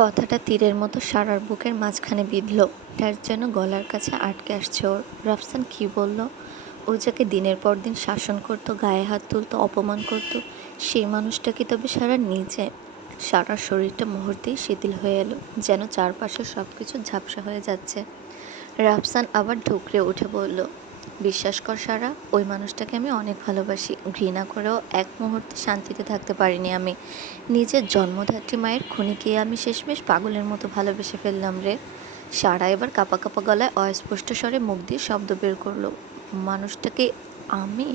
কথাটা তীরের মতো সারার বুকের মাঝখানে বিঁধল। তার যেন গলার কাছে আটকে আসছে ওর। রাফসান কী বলল? ও যাকে দিনের পর দিন শাসন করত, গায়ে হাত তুলতো, অপমান করত, সেই মানুষটা কি তবে সারার নিজে? সারার শরীরটা মুহূর্তেই শিথিল হয়ে এলো, যেন চারপাশে সব কিছু ঝাপসা হয়ে যাচ্ছে। রাফসান আবার ঢুকরে উঠে বলল, বিশ্বাস কর সারা, ওই মানুষটাকে আমি অনেক ভালোবাসি। ঘৃণা করেও এক মুহূর্তে শান্তিতে থাকতে পারিনি আমি। নিজের জন্মধাত্রী মায়ের খুনিকে আমি শেষমেশ পাগলের মতো ভালোবেসে ফেললাম রে। সারা এবার কাঁপা কাঁপা গলায় অস্পষ্ট স্বরে মুখ দিয়ে শব্দ বের করলো, মানুষটাকে আমি?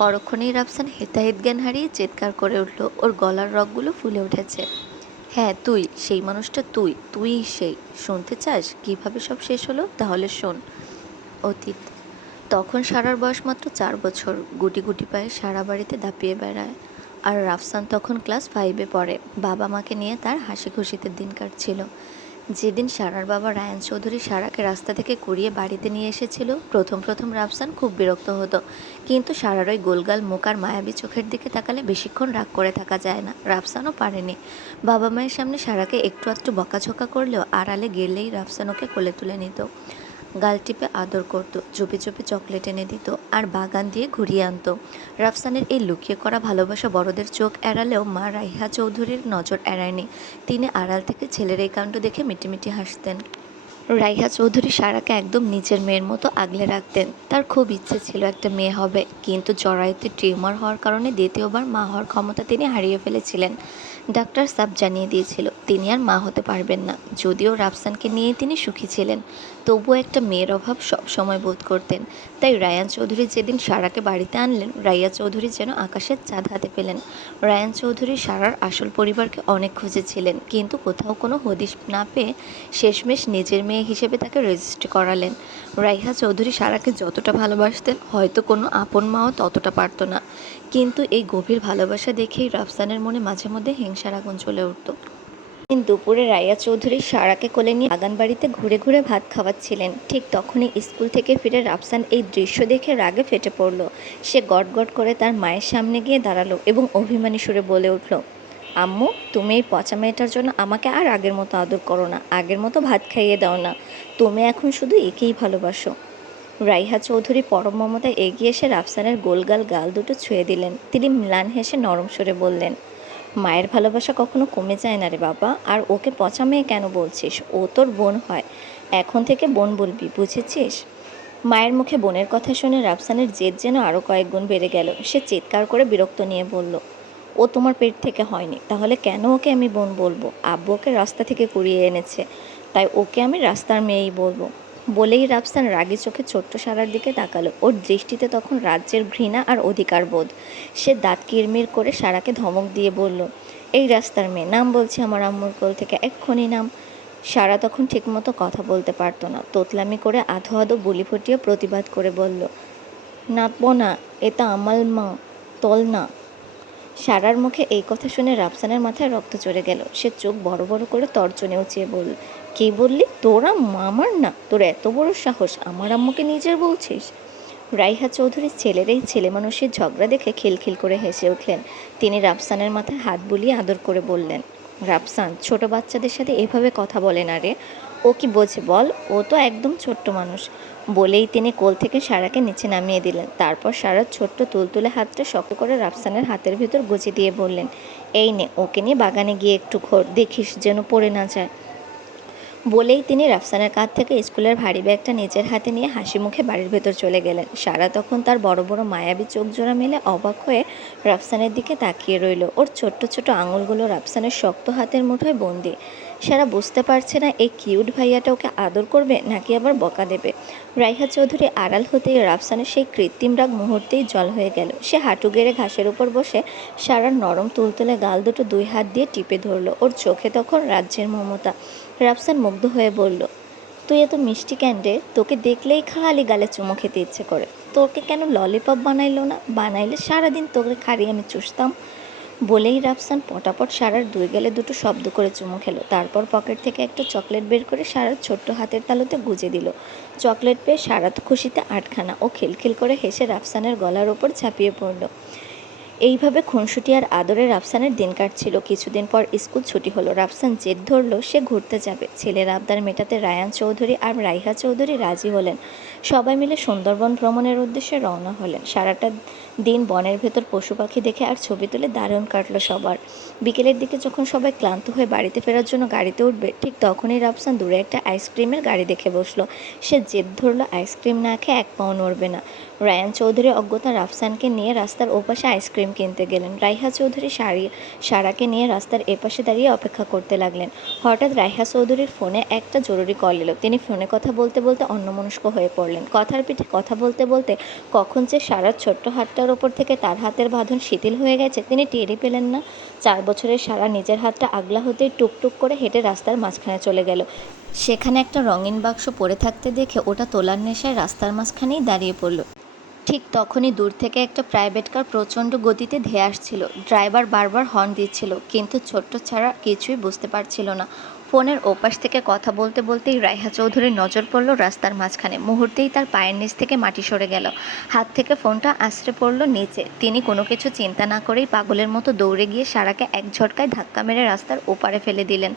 পরক্ষণেই রাফসান হেতাহিত জ্ঞান হারিয়ে চিৎকার করে উঠল। ওর গলার রগগুলো ফুলে উঠেছে। হ্যাঁ তুই, সেই মানুষটা তুই সেই। শুনতে চাস কিভাবে সব শেষ হলো? তাহলে শোন। অতীত। তখন সারার বয়স মাত্র 4 বছর। গুটি গুটি পায়ে সারা বাড়িতে দাপিয়ে বেড়ায়। আর রাফসান তখন ক্লাস 5-এ পড়ে। বাবা মাকে নিয়ে তার হাসি খুশিতে দিন কাটছিল। যেদিন সারার বাবা রায়ান চৌধুরী সারাকে রাস্তা থেকে কুড়িয়ে বাড়িতে নিয়ে এসেছিল, প্রথম প্রথম রাফসান খুব বিরক্ত হতো। কিন্তু সারার ওই গোলগাল মুখ আর মায়াবী চোখের দিকে তাকালে বেশিক্ষণ রাগ করে থাকা যায় না। রাফসানও পারেনি। বাবা মায়ের সামনে সারাকে একটু আধটু বকাঝকা করলেও আড়ালে গেলেই রাফসান ওকে কোলে তুলে নিত, গাল টিপে আদর করত, চুপি চুপি চকলেট এনে দিত আর বাগান দিয়ে ঘুরিয়ে আনতো। রাফসানের এই লুকিয়ে করা ভালোবাসা বড়দের চোখ এড়ালেও মা রাইহা চৌধুরীর নজর এড়ায়নি। তিনি আড়াল থেকে ছেলের এই কাণ্ড দেখে মিটিমিটি হাসতেন। রাইহা চৌধুরী সারাকে একদম নিজের মেয়ের মতো আগলে রাখতেন। তার খুব ইচ্ছে ছিল একটা মেয়ে হবে, কিন্তু জরায়ুতে টিউমার হওয়ার কারণে দ্বিতীয়বার মা হওয়ার ক্ষমতা তিনি হারিয়ে ফেলেছিলেন। ডাক্তার সাব জানিয়ে দিয়েছিল তিনি আর মা হতে পারবেন না। যদিও রাফসানকে নিয়েই তিনি সুখী ছিলেন, তবুও একটা মেয়ের অভাব সব সময় বোধ করতেন। তাই রায়ান চৌধুরী যেদিন সারাকে বাড়িতে আনলেন, রাইয়া চৌধুরী যেন আকাশের চাঁদ হাতে পেলেন। রায়ান চৌধুরী সারার আসল পরিবারকে অনেক খুঁজেছিলেন, কিন্তু কোথাও কোনো হদিশ না পেয়ে শেষমেশ নিজের মেয়ে হিসেবে তাকে রেজিস্ট্রি করালেন। রাইহা চৌধুরী সারাকে যতটা ভালোবাসতেন, হয়তো কোনো আপন মাও ততটা পারত না। কিন্তু এই গভীর ভালোবাসা দেখেই রাফসানের মনে মাঝে মধ্যে হিংসার আগুন জ্বলে উঠত। দিন দুপুরে রাইয়া চৌধুরী সারাকে কোলে নিয়ে বাগান বাড়িতে ঘুরে ঘুরে ভাত খাওয়াচ্ছিলেন। ঠিক তখনই স্কুল থেকে ফিরে রাফসান এই দৃশ্য দেখে রাগে ফেটে পড়ল। সে গটগট করে তার মায়ের সামনে গিয়ে দাঁড়ালো এবং অভিমানী সুরে বলে উঠল, আম্মু, তুমি এই পচা মেয়েটার জন্য আমাকে আর আগের মতো আদর করো না, আগের মতো ভাত খাইয়ে দাও না। তুমি এখন শুধু একেই ভালোবাসো। রাইহা চৌধুরী পরম মমতায় এগিয়ে এসে রাফসানের গোলগাল গাল দুটো ছুঁয়ে দিলেন। তিনি ম্লান হেসে নরম সুরে বললেন, মায়ের ভালোবাসা কখনো কমে যায় না রে বাবা। আর ওকে পচা মেয়ে কেন বলছিস? ও তোর বোন হয়, এখন থেকে বোন বলবি, বুঝেছিস? মায়ের মুখে বোনের কথা শুনে রাফসানের জেদ যেন আরও কয়েক গুণ বেড়ে গেল। সে চিৎকার করে বিরক্ত নিয়ে বলল, ও তোমার পেট থেকে হয়নি, তাহলে কেন ওকে আমি বোন বলবো? আব্বু ওকে রাস্তা থেকে কুড়িয়ে এনেছে, তাই ওকে আমি রাস্তার মেয়েই বলবো। বলেই রাফসান রাগী চোখে ছোট্ট সারার দিকে তাকালো। ওর দৃষ্টিতে তখন রাজ্যের ঘৃণা আর অধিকার বোধ। সে দাঁত কিরমির করে সারাকে ধমক দিয়ে বলল, এই রাস্তার মেয়ে, নাম বলছি আমার আম্মুর কোল থেকে, এক্ষুনি নাম। সারা তখন ঠিকমতো কথা বলতে পারতো না। তোতলামি করে আধো আধো বুলি ফুটিয়ে প্রতিবাদ করে বলল, নাপবো না, এটা আমার মা, তল না। সারার মুখে এই কথা শুনে রাফসানের মাথায় রক্ত চড়ে গেল। সে চোখ বড় বড় করে তর্জনে উঁচিয়ে বলল, কী বললি? তোর আম্মু আমার না? তোর এত বড় সাহস, আমার আম্মুকে নিজের বলছিস? রাইহা চৌধুরীর ছেলের এই ছেলে মানুষের ঝগড়া দেখে খিলখিল করে হেসে উঠলেন। তিনি রাফসানের মাথায় হাত বুলিয়ে আদর করে বললেন, রাফসান, ছোট বাচ্চাদের সাথে এভাবে কথা বলে না রে। ও কি বোঝে বল? ও তো একদম ছোট্ট মানুষ। বলেই তিনি কোল থেকে সারাকে নিচে নামিয়ে দিলেন। তারপর সারার ছোট্ট তুলতুলে হাতটা শক্ত করে রাফসানের হাতের ভেতর গুঁজে দিয়ে বললেন, এই নে, ওকে নিয়ে বাগানে গিয়ে একটু ঘোর, দেখিস যেন পড়ে না যায়। বলেই তিনি রাফসানের কাঁধ থেকে স্কুলের ভারী ব্যাগটা নিজের হাতে নিয়ে হাসি মুখে বাড়ির ভেতর চলে গেলেন। সারা তখন তার বড় বড় মায়াবী চোখ জোড়া মেলে অবাক হয়ে রাফসানের দিকে তাকিয়ে রইল। ওর ছোট্ট ছোট আঙুলগুলো রাফসানের শক্ত হাতের মুঠোয় বন্দি। সারা বুঝতে পারছে না এই কিউট ভাইয়াটা ওকে আদর করবে নাকি আবার বকা দেবে। রাইহা চৌধুরী আড়াল হতেই রাফসানের সেই কৃত্রিম রাগ মুহূর্তেই জল হয়ে গেল। সে হাঁটু গেড়ে ঘাসের উপর বসে সারার নরম তুলতুলে গাল দুটো 2 হাত দিয়ে টিপে ধরল। ওর চোখে তখন রাজ্যের মমতা। রাফসান মুগ্ধ হয়ে বলল, তুই এত মিষ্টি কেন রে? তোকে দেখলেই খালি গালে চুমো খেতে ইচ্ছে করে। তোকে কেন ললিপপ বানাইলো না? বানাইলে সারাদিন তোকে খাড়ি আমি চুষতাম। বলেই রাফসান পটাপট সারার 2 গালে দুটো শব্দ করে চুমো খেলো। তারপর পকেট থেকে একটা চকলেট বের করে সারার ছোট্ট হাতের তালুতে গুজে দিল। চকলেট পেয়ে সারা তো খুশিতে আটখানা। ও খিলখিল করে হেসে রাফসানের গলার ওপর ঝাঁপিয়ে পড়ল। এইভাবে খুনসুটি আর আদরে রাফসানের দিন কাটছিল। কিছুদিন পর স্কুল ছুটি হলো। রাফসান জেদ ধরল সে ঘুরতে যাবে। ছেলের আবদার মেটাতে রায়ান চৌধুরী আর রাইহা চৌধুরী রাজি হলেন। সবাই মিলে সুন্দরবন ভ্রমণের উদ্দেশ্যে রওনা হলেন। সারাটা দিন বনের ভেতর পশু পাখি দেখে আর ছবি তুলে দারুণ কাটলো সবার। বিকেলের দিকে যখন সবাই ক্লান্ত হয়ে বাড়িতে ফেরার জন্য গাড়িতে উঠবে, ঠিক তখনই রাফসান দূরে একটা আইসক্রিমের গাড়ি দেখে বসলো। সে জেদ ধরলো আইসক্রিম না খেয়ে এক পাও নড়বে না। রায়ান চৌধুরী অজ্ঞতা রাফসানকে নিয়ে রাস্তার ওপাশে আইসক্রিম কিনতে গেলেন। রাইহা চৌধুরী সারাকে নিয়ে রাস্তার এপাশে দাঁড়িয়ে অপেক্ষা করতে লাগলেন। হঠাৎ রাইহা চৌধুরীর ফোনে একটা জরুরি কল এলো। তিনি ফোনে কথা বলতে বলতে অন্যমনস্ক হয়ে পড়লেন। কথার পিঠে কথা বলতে বলতে কখন যে সারার ছোট্ট হাতটার ওপর থেকে তার হাতের বাঁধন শিথিল হয়ে গেছে তিনি টেরই পেলেন না। 4 বছরের সারা নিজের হাতটা আগলা হতেই টুকটুক করে হেঁটে রাস্তার মাঝখানে চলে গেল। সেখানে একটা রঙিন বাক্স পড়ে থাকতে দেখে ওটা তোলার নেশায় রাস্তার মাঝখানেই দাঁড়িয়ে পড়ল। ঠিক তখনই দূর থেকে একটা প্রাইভেট কার প্রচণ্ড গতিতে ধেয়ে আসছিল। ড্রাইভার বারবার হর্ন দিচ্ছিল, কিন্তু ছোট্ট ছাড়া কিছুই বুঝতে পারছিল না। ফোনের ওপাশ থেকে কথা বলতে বলতেই রাইহা চৌধুরীর নজর পড়ল রাস্তার মাঝখানে। মুহূর্তেই তার পায়ের নিচ থেকে মাটি সরে গেল। হাত থেকে ফোনটা আছড়ে পড়ল নিচে। তিনি কোনো কিছু চিন্তা না করেই পাগলের মতো দৌড়ে গিয়ে সারাকে এক ঝটকায় ধাক্কা মেরে রাস্তার ওপারে ফেলে দিলেন।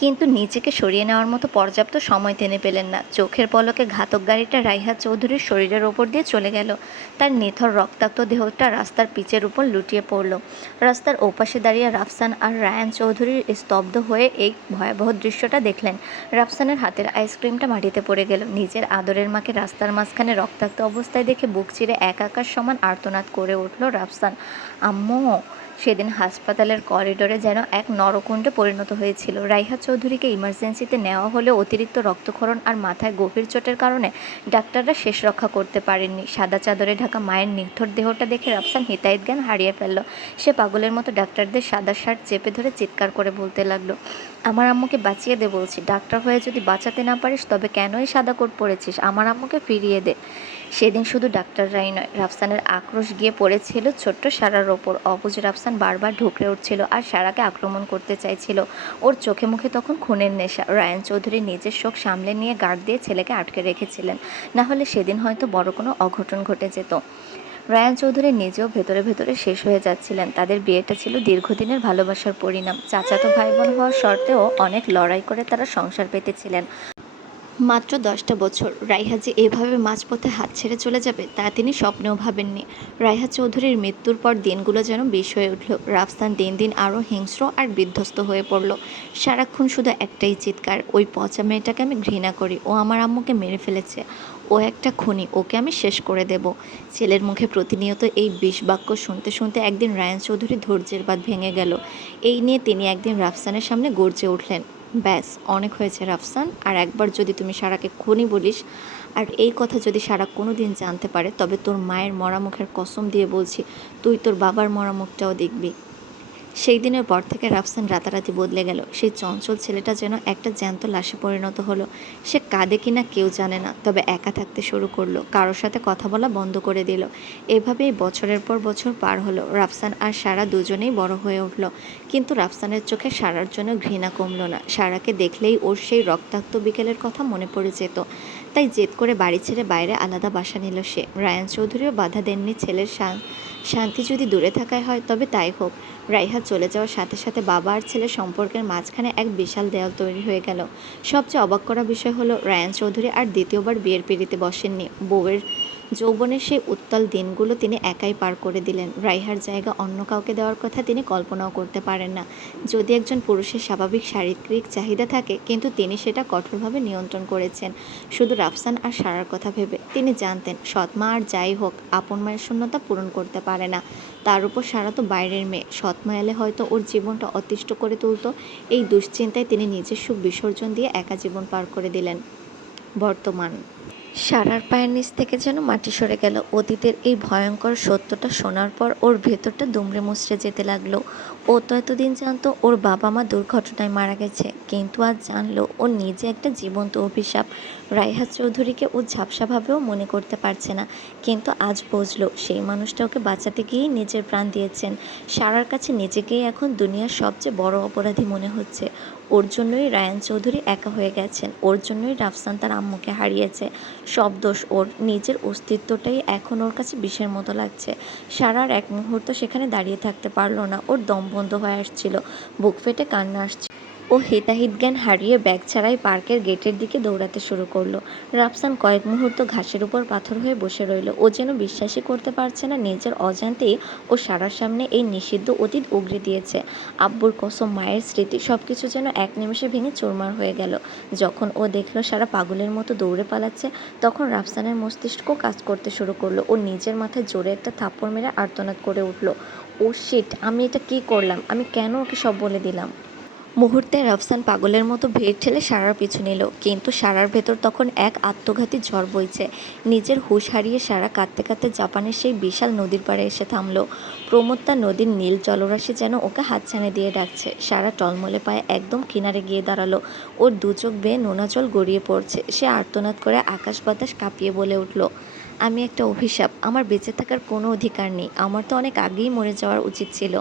কিন্তু নিজেকে সরিয়ে নেওয়ার মতো পর্যাপ্ত সময় তিনি পেলেন না। চোখের পলকে ঘাতক গাড়িটা রাইহা চৌধুরীর শরীরের ওপর দিয়ে চলে গেল। তার নিথর রক্তাক্ত দেহটা রাস্তার পিচের উপর লুটিয়ে পড়ল। রাস্তার ওপাশে দাঁড়িয়ে রাফসান আর রায়ান চৌধুরী স্তব্ধ হয়ে এই ভয়াবহ দৃশ্যটা দেখলেন। রাফসানের হাতের আইসক্রিমটা মাটিতে পড়ে গেল। নিজের আদরের মাকে রাস্তার মাঝখানে রক্তাক্ত অবস্থায় দেখে বুক চিরে একাকার সমান আর্তনাদ করে উঠল রাফসান। আম্মু! সেদিন হাসপাতালের করিডোরে যেন এক নরকুণ্ডে পরিণত হয়েছিল। রাইহা চৌধুরীকে ইমার্জেন্সিতে নেওয়া হলেও অতিরিক্ত রক্তক্ষরণ আর মাথায় গভীর চোটের কারণে ডাক্তাররা শেষ রক্ষা করতে পারেননি। সাদা চাদরে ঢাকা মায়ের নিথর দেহটা দেখে রাফসান হিতাহিত জ্ঞান হারিয়ে ফেলল। সে পাগলের মতো ডাক্তারদের সাদা শার্ট চেপে ধরে চিৎকার করে বলতে লাগলো, আমার আম্মুকে বাঁচিয়ে দে বলছি। ডাক্তার হয়ে যদি বাঁচাতে না পারিস তবে কেনই সাদা কোট পরেছিস? আমার আম্মুকে ফিরিয়ে দে। সেদিন শুধু ডাক্তাররাই নয়, রাফসানের আক্রোশ গিয়ে পড়েছিল ছোট্ট সারার ওপর। অবুঝ রাফসান বারবার ঢুকরে উঠছিল আর সারাকে আক্রমণ করতে চাইছিল। ওর চোখে মুখে তখন খুনের নেশা। রায়ান চৌধুরী নিজের শোক সামলে নিয়ে গার্ড দিয়ে ছেলেকে আটকে রেখেছিলেন। না হলে সেদিন হয়তো বড় কোনো অঘটন ঘটে যেত। রায়ান চৌধুরী নিজেও ভেতরে ভেতরে শেষ হয়ে যাচ্ছিলেন। তাদের বিয়েটা ছিল দীর্ঘদিনের ভালোবাসার পরিণাম। চাচাতো ভাই বোন হওয়ার শর্তেও অনেক লড়াই করে তারা সংসার পেতেছিলেন। মাত্র 10টা বছর। রাইহা যে এভাবে মাঝপথে হাত ছেড়ে চলে যাবে তা তিনি স্বপ্নেও ভাবেননি। রাইহা চৌধুরীর মৃত্যুর পর দিনগুলো যেন বিষ হয়ে উঠল। রাফসান দিন দিন আরও হিংস্র আর বিধ্বস্ত হয়ে পড়ল। সারাক্ষণ শুধু একটাই চিৎকার, ওই পচা মেয়েটাকে আমি ঘৃণা করি, ও আমার আম্মুকে মেরে ফেলেছে, ও একটা খুনি, ওকে আমি শেষ করে দেব। ছেলের মুখে প্রতিনিয়ত এই বিষ বাক্য শুনতে শুনতে একদিন রায়ান চৌধুরী ধৈর্যের বাঁধ ভেঙে গেল। এই নিয়ে তিনি একদিন রাফসানের সামনে গর্জে উঠলেন, ব্যাস অনেক হয়েছে রাফসান, আর একবার যদি তুমি সারাকে খুনি বলিস আর এই কথা যদি সারা কোনো দিন জানতে পারে তবে তোর মায়ের মরা মুখের কসম দিয়ে বলছি তুই তোর বাবার মরা মুখটাও দেখবি। সেই দিনের পর থেকে রাফসান রাতারাতি বদলে গেল। সেই চঞ্চল ছেলেটা যেন একটা জ্যান্ত লাশে পরিণত হলো। সে কাঁদে কিনা কেউ জানে না, তবে একা থাকতে শুরু করলো, কারোর সাথে কথা বলা বন্ধ করে দিল। এভাবেই বছরের পর বছর পার হলো। রাফসান আর সারা দুজনেই বড় হয়ে উঠল, কিন্তু রাফসানের চোখে সারার জন্য ঘৃণা কমল না। সারাকে দেখলেই ওর সেই রক্তাক্ত বিকেলের কথা মনে পড়ে যেত। তাই জেদ করে বাড়ি ছেড়ে বাইরে আলাদা বাসা নিল সে। রায়ান চৌধুরীও বাধা দেননি। ছেলের শান্তি যদি দূরে থাকায় হয় তবে তাই হোক। রাইহা চলে যাওয়ার সাথে সাথে বাবা আর ছেলের সম্পর্কের মাঝখানে এক বিশাল দেয়াল তৈরি হয়ে গেল। সবচেয়ে অবাক করা বিষয় হলো রায়ান চৌধুরী আর দ্বিতীয়বার বিয়ের পিঁড়িতে বসেননি। বউয়ের যৌবনের সেই উত্তাল দিনগুলো তিনি একাই পার করে দিলেন। রাইহার জায়গা অন্য কাউকে দেওয়ার কথা তিনি কল্পনাও করতে পারেন না। যদি একজন পুরুষের স্বাভাবিক শারীরিক চাহিদা থাকে, কিন্তু তিনি সেটা কঠোরভাবে নিয়ন্ত্রণ করেছেন শুধু রাফসান আর সারার কথা ভেবে। তিনি জানতেন সৎমা আর যাই হোক আপন মায়ের শূন্যতা পূরণ করতে পারে না। তার উপর সারা তো বাইরের মেয়ে, সৎমা এলে হয়তো ওর জীবনটা অতিষ্ঠ করে তুলত। এই দুশ্চিন্তায় তিনি নিজের সুখ বিসর্জন দিয়ে একা জীবন পার করে দিলেন। বর্তমান সারার পায়ের নিচ থেকে যেন মাটি সরে গেল। অতীতের এই ভয়ঙ্কর সত্যটা শোনার পর ওর ভেতরটা দুমড়ে মুচড়ে যেতে লাগলো। ও তো এতদিন জানতো ওর বাবা মা দুর্ঘটনায় মারা গেছে, কিন্তু আজ জানলো ও নিজে একটা জীবন্ত অভিশাপ। রাইহা চৌধুরীকে ও ঝাপসাভাবেও মনে করতে পারছে না, কিন্তু আজ বুঝলো সেই মানুষটা ওকে বাঁচাতে গিয়েই নিজের প্রাণ দিয়েছেন। সারার কাছে নিজেকেই এখন দুনিয়ার সবচেয়ে বড় অপরাধী মনে হচ্ছে। ওর জন্যই রায়ান চৌধুরী একা হয়ে গেছেন, ওর জন্যই রাফসান তার আম্মুকে হারিয়েছে। সব দোষ ওর, নিজের অস্তিত্বটাই এখন ওর কাছে বিষের মতো লাগছে। সারা আর এক মুহূর্ত সেখানে দাঁড়িয়ে থাকতে পারলো না, ওর দম বন্ধ হয়ে আসছিল, বুক ফেটে কান্না আসছে। ও হিতাহিত জ্ঞান হারিয়ে ব্যাগ ছাড়াই পার্কের গেটের দিকে দৌড়াতে শুরু করলো। রাফসান কয়েক মুহূর্ত ঘাসের উপর পাথর হয়ে বসে রইল। ও যেন বিশ্বাসই করতে পারছে না নিজের অজান্তেই ও সারার সামনে এই নিষিদ্ধ অতীত উগরে দিয়েছে। আব্বুর কসম, মায়ের স্মৃতি, সবকিছু যেন এক নিমেষে ভেঙে চুরমার হয়ে গেল। যখন ও দেখলো সারা পাগলের মতো দৌড়ে পালাচ্ছে, তখন রাফসানের মস্তিষ্ক কাজ করতে শুরু করলো। ও নিজের মাথায় জোরে একটা থাপ্পড় মেরে আর্তনাদ করে উঠল, ও শিট, আমি এটা কি করলাম? আমি কেন ওকে সব বলে দিলাম? মুহূর্তে রাফসান পাগলের মতো ভিড় ঠেলে সারার পিছু নিল, কিন্তু সারার ভেতর তখন এক আত্মঘাতী ঝড় বইছে। নিজের হুঁশ হারিয়ে সারা কাঁদতে কাঁদতে জাপানের সেই বিশাল নদীর পাড়ে এসে থামল। প্রমত্তা নদীর নীল জলরাশি যেন ওকে হাতছানি দিয়ে ডাকছে। সারা টলমলে পায়ে একদম কিনারে গিয়ে দাঁড়ালো। ওর দু চোখ বেয়ে নোনা জল গড়িয়ে পড়ছে। সে আর্তনাদ করে আকাশ বাতাস কাঁপিয়ে বলে উঠল, আমি একটা অভিশাপ, আমার বেঁচে থাকার কোনো অধিকার নেই, আমার তো অনেক আগেই মরে যাওয়ার উচিত ছিল।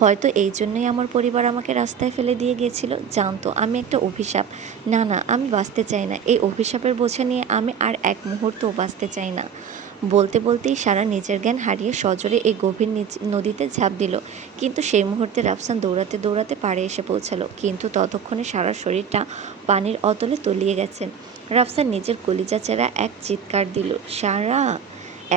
হয়তো এই জন্যই আমার পরিবার আমাকে রাস্তায় ফেলে দিয়ে গিয়েছিল, জানতো আমি একটা অভিশাপ। না না, আমি বাঁচতে চাই না, এই অভিশাপের বোঝা নিয়ে আমি আর এক মুহূর্তও বাঁচতে চাই না। বলতে বলতেই সারা নিজের জ্ঞান হারিয়ে সজোরে এই গভীর নদীতে ঝাঁপ দিল। কিন্তু সেই মুহূর্তে রাফসান দৌড়াতে দৌড়াতে পাড়ে এসে পৌঁছালো, কিন্তু ততক্ষণে সারা শরীরটা পানির অতলে তলিয়ে গেছে। রাফসান নিজের কলিজা চেরা এক চিৎকার দিল, সারা!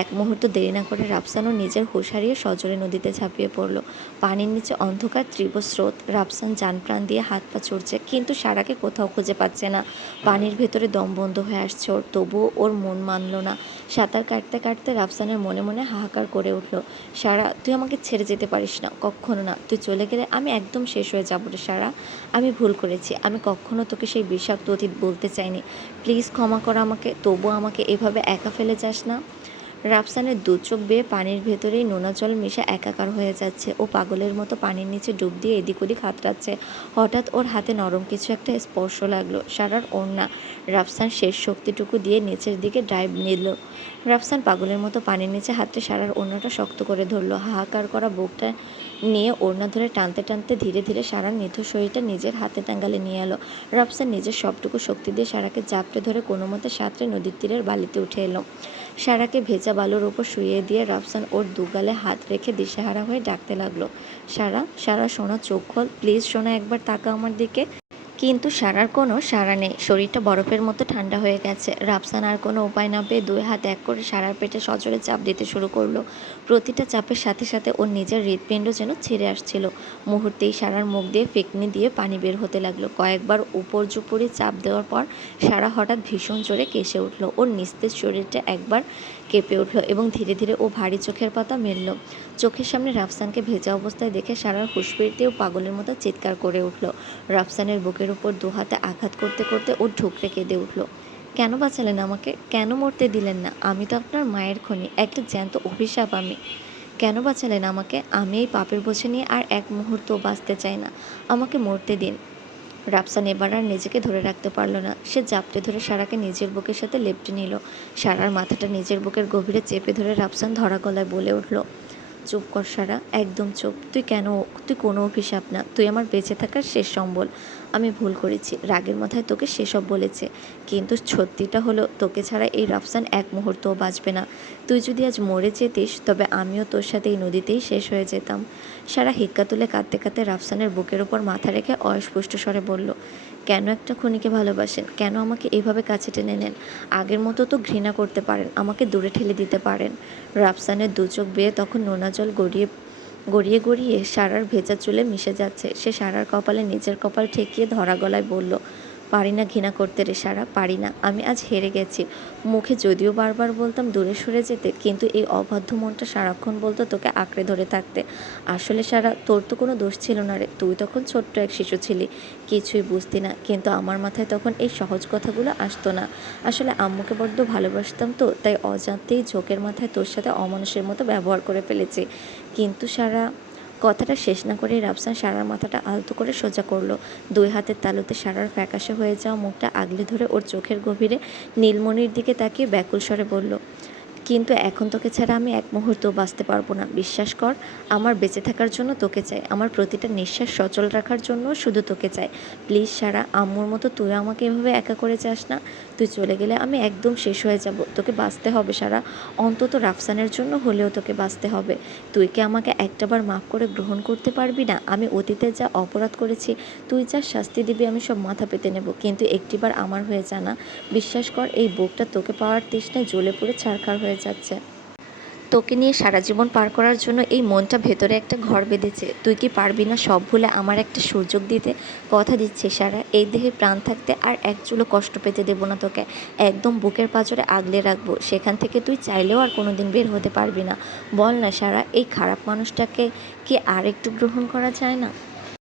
এক মুহূর্ত দেরি না করে রাফসানও নিজের হুঁশ হারিয়ে সজোরে নদীতে ঝাঁপিয়ে পড়ল। পানির নিচে অন্ধকার তীব্র স্রোত। রাফসান জান প্রাণ দিয়ে হাত পা ছুড়ছে, কিন্তু সারাকে কোথাও খুঁজে পাচ্ছে না। পানির ভেতরে দম বন্ধ হয়ে আসছে ওর, তবুও ওর মন মানল না। সাঁতার কাটতে কাটতে রাফসানের মনে মনে হাহাকার করে উঠল, সারা, তুই আমাকে ছেড়ে যেতে পারিস না, কখনো না। তুই চলে গেলে আমি একদম শেষ হয়ে যাবো রে সারা। আমি ভুল করেছি, আমি কখনো তোকে সেই বিষাক্ত অতীত বলতে চাইনি। প্লিজ ক্ষমা কর আমাকে, তবুও আমাকে এভাবে একা ফেলে যাস না। রাফসানের দু চোখ বেয়ে পানির ভেতরেই নোনা জল মিশে একাকার হয়ে যাচ্ছে। ও পাগলের মতো পানির নিচে ডুব দিয়ে এদিক ওদিক হাতড়াচ্ছে। হঠাৎ ওর হাতে নরম কিছু একটা স্পর্শ লাগলো, সারার ওড়না। রাফসান শেষ শক্তিটুকু দিয়ে নিচের দিকে ডাইভ নিল। রাফসান পাগলের মতো পানির নিচে হাতড়ে সারার ওড়নাটা শক্ত করে ধরলো। হাহাকার করা বুকটা নিয়ে ওড়না ধরে টানতে টানতে ধীরে ধীরে সারার নিথর শরীরটা নিজের হাতে টাঙ্গালে নিয়ে এলো। রাফসান নিজের সবটুকু শক্তি দিয়ে সারাকে জাপটে ধরে কোনো মতে সাঁতরে নদীর তীরের বালিতে উঠে এলো। সারাকে ভেজা বালুর ওপর শুইয়ে দিয়ে রাফসান ওর দুগালে হাত রেখে দিশেহারা হয়ে ডাকতে লাগলো, সারা, সারা সোনা, চোখ খোল, প্লিজ সোনা, একবার তাকা আমার দিকে। কিন্তু সারার কোনো সাড়া নেই, শরীরটা বরফের মতো ঠান্ডা হয়ে গেছে। রাফসান আর কোনো উপায় না পেয়ে দুই হাত এক করে সারার পেটে সজোরে চাপ দিতে শুরু করলো। প্রতিটা চাপের সাথে সাথে ওর নিজের হৃৎপিণ্ড যেন ছিঁড়ে আসছিল। মুহূর্তেই সারার মুখ দিয়ে ফেকনি দিয়ে পানি বের হতে লাগলো। কয়েকবার উপর্যুপরি চাপ দেওয়ার পর সারা হঠাৎ ভীষণ জোরে কেসে উঠল। ওর নিস্তেজ শরীরটা একবার কেঁপে উঠল এবং ধীরে ধীরে ও ভারী চোখের পাতা মেলল। চোখের সামনে রাফসানকে ভেজা অবস্থায় দেখে সারার হুঁশ ফিরতেও পাগলের মতো চিৎকার করে উঠল। রাফসানের বুকের উপর দু হাতে আঘাত করতে করতে ও ঠুকরে কেঁদে উঠল, কেন বাঁচালেন আমাকে? কেন মরতে দিলেন না? আমি তো আপনার মায়ের খনি, একটা জ্যান্ত অভিশাপ আমি। কেন বাঁচালেন আমাকে? আমি এই পাপের বোঝা নিয়ে আর এক মুহূর্তও বাঁচতে চাই না, আমাকে মরতে দিন। রাফসান এবার আর নিজেকে ধরে রাখতে পারল না। সে জাপটে ধরে সারাকে নিজের বুকের সাথে লেপ্টে নিল। সারার মাথাটা নিজের বুকের গভীরে চেপে ধরে রাফসান ধরা গলায় বলে উঠল, চুপ কর সারা, একদম চুপ। তুই কোনো অভিশাপ না, তুই আমার বেঁচে থাকার শেষ সম্বল। আমি ভুল করেছি, রাগের মাথায় তোকে সেসব বলেছে, কিন্তু সত্যিটা হলো তোকে ছাড়া এই রাফসান এক মুহূর্তও বাঁচবে না। তুই যদি আজ মরে যেতিস, তবে আমিও তোর সাথে এই নদীতেই শেষ হয়ে যেতাম। সারা হিক্কা তুলে কাঁদতে কাঁদতে রাফসানের বুকের ওপর মাথা রেখে অস্পষ্ট স্বরে বলল, কেন একটা খুনিকে ভালোবাসেন? কেন আমাকে এভাবে কাছে টেনে নেন? আগের মতো তো ঘৃণা করতে পারেন, আমাকে দূরে ঠেলে দিতে পারেন। রাফসানের দু চোখ বেয়ে তখন নোনা জল গড়িয়ে গড়িয়ে গড়িয়ে সারার ভেজা চুলে মিশে যাচ্ছে। সে সারার কপালে নিজের কপাল ঠেকিয়ে ধরা গলায় বলল, পারি না ঘৃণা করতে রে সারা, পারি না। আমি আজ হেরে গেছি। মুখে যদিও বারবার বলতাম দূরে সরে যেতে, কিন্তু এই অবাধ্য মনটা সারাক্ষণ বলতো তোকে আঁকড়ে ধরে থাকতে। আসলে সারা, তোর তো কোনো দোষ ছিল না রে, তুই তখন ছোট্ট এক শিশু ছিলি, কিছুই বুঝতি না। কিন্তু আমার মাথায় তখন এই সহজ কথাগুলো আসতো না। আসলে আম্মুকে বড্ড ভালোবাসতাম তো, তাই অজান্তেই ঝোঁকের মাথায় তোর সাথে অমানুষের মতো ব্যবহার করে ফেলেছি। কিন্তু সারা, কথাটা শেষ না করেই রাফসান সারার মাথাটা আলতো করে সোজা করলো। দুই হাতের তালুতে সারার ফ্যাকাশে হয়ে যাওয়া মুখটা আগলে ধরে ওর চোখের গভীরে নীলমণির দিকে তাকিয়ে ব্যাকুল স্বরে বলল, কিন্তু এখন তোকে ছাড়া আমি এক মুহূর্তও বাঁচতে পারবো না, বিশ্বাস কর। আমার বেঁচে থাকার জন্য তোকে চাই, আমার প্রতিটা নিঃশ্বাস সচল রাখার জন্য শুধু তোকে চাই। প্লিজ সারা, আম্মুর মতো তুই আমাকে এভাবে একা করে যাস না। তুই চলে গেলে আমি একদম শেষ হয়ে যাব। তোকে বাঁচতে হবে সারা, অন্তত রাফসানের জন্য হলেও তোকে বাঁচতে হবে। তুই কি আমাকে একটাবার মাফ করে গ্রহণ করতে পারবি না? আমি অতীতে যা অপরাধ করেছি, তুই যা শাস্তি দিবি আমি সব মাথা পেতে নেব, কিন্তু একটিবার আমার হয়ে জানা। বিশ্বাস কর, এই বুকটা তোকে পাওয়ার তৃষ্ণায় জ্বলে পুড়ে ছারখার হয়ে যাচ্ছে। তোকে নিয়ে সারা জীবন পার করার জন্য এই মনটা ভেতরে একটা ঘর বেঁধেছে। তুই কি পারবি না সব ভুলে আমার একটা সুযোগ দিতে? কথা দিচ্ছি সারা, এই দেহে প্রাণ থাকতে আর এক চুলও কষ্ট পেতে দেবো না তোকে। একদম বুকের পাঁজরে আগলে রাখবো, সেখান থেকে তুই চাইলেও আর কোনোদিন বের হতে পারবি না। বল না সারা, এই খারাপ মানুষটাকে কি আর একটু গ্রহণ করা যায় না?